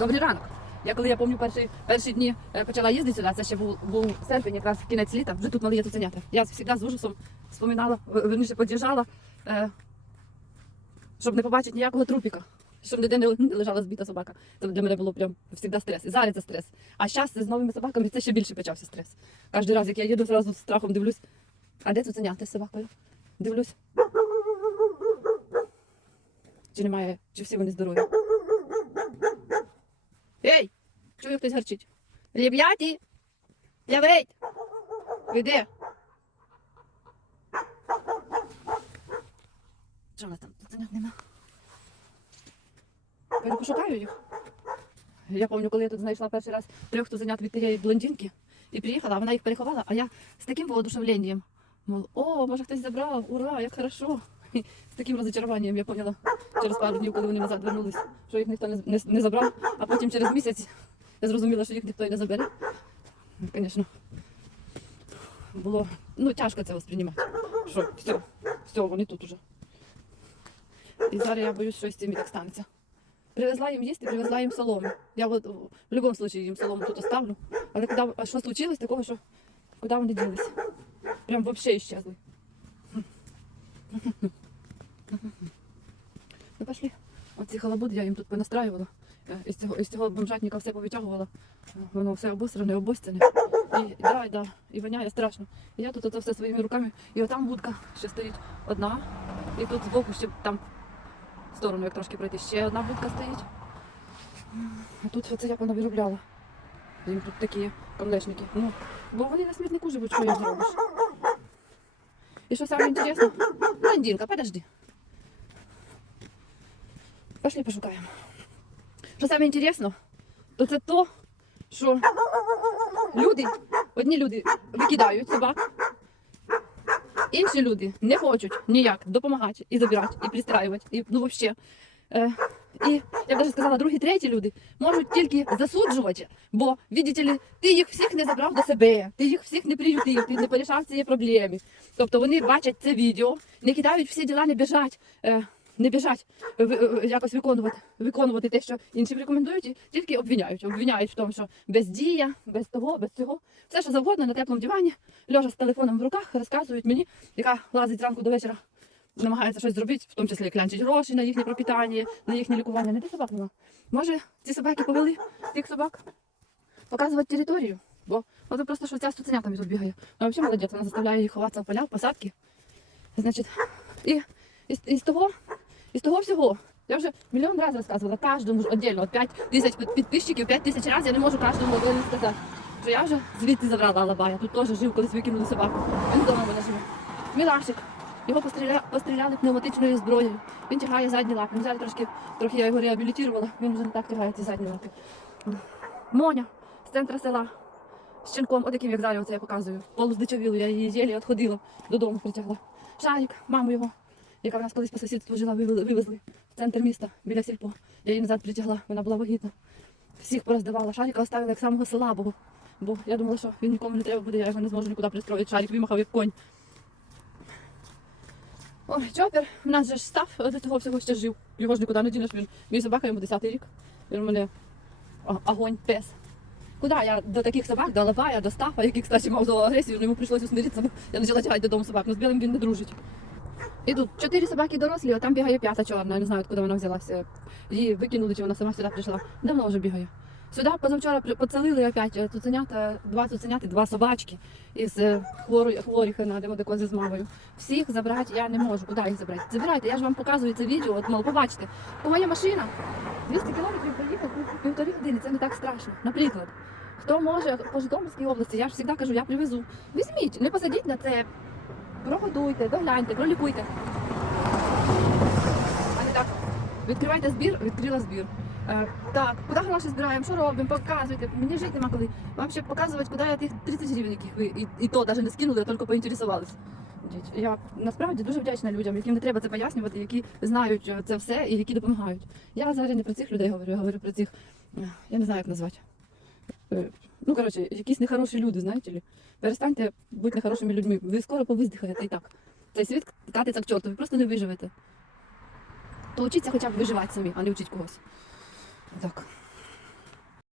Добрий ранок. Я коли я пам'ятаю перші, перші дні е, почала їздити сюди, це ще був, був серпень, якраз кінець літа, вже тут мали є цуценята. Я завжди з ужасом споминала, верніше під'їжджала, е, щоб не побачити ніякого трупіка. Щоб ніде не лежала збита собака. Це для мене було прям завжди стрес. І зараз це стрес. А зараз з новими собаками це ще більше почався стрес. Кожен раз, як я їду, зразу з страхом дивлюсь. А де цуценята з собакою? Дивлюсь. Чи немає, чи всі вони здорові? Ей! Чую, хтось гарчить. Ребяті! Явить! Ви де? Що в нас там? Тут нема. Я пошукаю їх. Я пам'ятаю, коли я тут знайшла перший раз трьох тузенят від тієї блондинки і приїхала, вона їх переховала, а я з таким воодушевленням. Мол, о, може хтось забрав, ура, як хорошо. З таким розочаруванням я поняла через пару днів, коли вони назад вернулись, що їх ніхто не, не, не забрав, а потім через місяць я зрозуміла, що їх ніхто і не забере. Звісно, було ну, тяжко це восприймати. Що все, все, вони тут уже. І зараз я боюсь, що з цим і так станеться. Привезла їм їсти, привезла їм солому. Я от, в будь-якому випадку їм солому тут оставлю. Але коли, а що случилось такого, що куди вони ділись? Прям взагалі іщезли. Ну пошли. Оці халабуди я їм тут понастраювала. Е, Із цього, із цього бомжатника все повитягувала. Е, Воно все обосране, обостяне. І, да, да, і воняє страшно. І я тут це все своїми руками. І отам будка ще стоїть одна. І тут збоку ще там в сторону, як трошки пройти, ще одна будка стоїть. А тут оце як вона виробляла. Їм тут такі камлешники. Ну, бо вони на смітнику живуть, що їм зробиш. І що саме інтересно? Блондинка, подожди. Пошли пошукаємо. Що саме інтересно, то це то, що люди, одні люди викидають собак, інші люди не хочуть ніяк допомагати і забирати, і пристраювати, і ну взагалі. Е, і я навіть сказала, другі, треті люди можуть тільки засуджувати, бо, видите ли, ти їх всіх не забрав до себе, ти їх всіх не приютив, ти не порішав цієї проблеми. Тобто вони бачать це відео, не кидають всі діла, не біжать, е, не біжать якось виконувати, виконувати те, що інші рекомендують, і тільки обвиняють. Обвиняють в тому, що бездія, без того, без цього, все що завгодно на теплому дивані, лежа з телефоном в руках, розказують мені, яка лазить зранку до вечора, намагається щось зробити, в тому числі клянчить гроші на їхнє пропитання, на їхнє лікування. Не де собак нема. Може, ці собаки повели тих собак показувати територію. Бо от просто що ця з цуценятами тут бігає. Вона взагалі молодець, вона заставляє їх ховатися в поля, в посадки. Значить, і із, із того, із того всього. Я вже мільйон разів розказувала кожному ж віддільно, от 5 тисяч підписчиків, 5 тисяч разів я не можу кожному окремо сказати. Що я вже звідти забрала Алабая. Тут теж жив, колись викинули собаку. Він вдома мене живе. Мілашик. Його постріля... постріляли пневматичною зброєю. Він тягає задні лапи. Взяли трошки, трохи я його реабілітувала, він вже не так тягає ці задні лапи. Моня з центра села. З щенком, отаким, як зараз оце я показую. Полуздичавілу, я її єлі відходила, додому притягла. Шарик, маму його, яка в нас колись по сусідству жила, вивезли в центр міста біля сільпо. Я її назад притягла, вона була вагітна. Всіх пороздавала. Шарика оставила як самого слабого. Бо я думала, що він нікому не треба буде, я його не зможу нікуди пристроїти. Шарик вимахав як конь. Ой, чопер, в нас же ж став до цього всього ще жив. Його ж нікуди не дінеш. Він мій собака йому 10-й рік. Він у мене огонь, пес. Куди я до таких собак, до Алабая, до Стафа, який, кстати, мав злу агресію, йому прийшлося усмиритися, я почала тягати додому собак, ну з білим він не дружить. І тут чотири собаки дорослі, а там бігає п'ята чорна, я не знаю, откуда вона взялася. Її викинули, чи вона сама сюди прийшла. Давно вже бігає. Сюди позавчора поцелили опять е, цуценята, два цуценяти, два собачки із е, хворої, хворих на демодекози з мамою. Всіх забрати я не можу. Куди їх забрати? Забирайте, я ж вам показую це відео, от мол, побачите. Є машина, 200 кілометрів проїхав півтори години, це не так страшно. Наприклад, хто може по Житомирській області, я ж завжди кажу, я привезу. Візьміть, не посадіть на це, прогодуйте, догляньте, пролікуйте. А не так. Відкривайте збір, відкрила збір. Е, так, куди гроші збираємо, що робимо, показуйте. Мені жити нема коли. Вам ще показувати, куди я тих 30 гривень, яких ви і, і то навіть не скинули, а тільки поінтересувалися. Я насправді дуже вдячна людям, яким не треба це пояснювати, які знають е, це все і які допомагають. Я зараз не про цих людей говорю, я говорю про цих, е, я не знаю, як назвати. Е, Ну, коротше, якісь нехороші люди, знаєте ли. Перестаньте бути нехорошими людьми. Ви скоро повиздихаєте і так. Цей світ катиться к чорту, ви просто не виживете. То учіться хоча б виживати самі, а не вчіть когось. Так.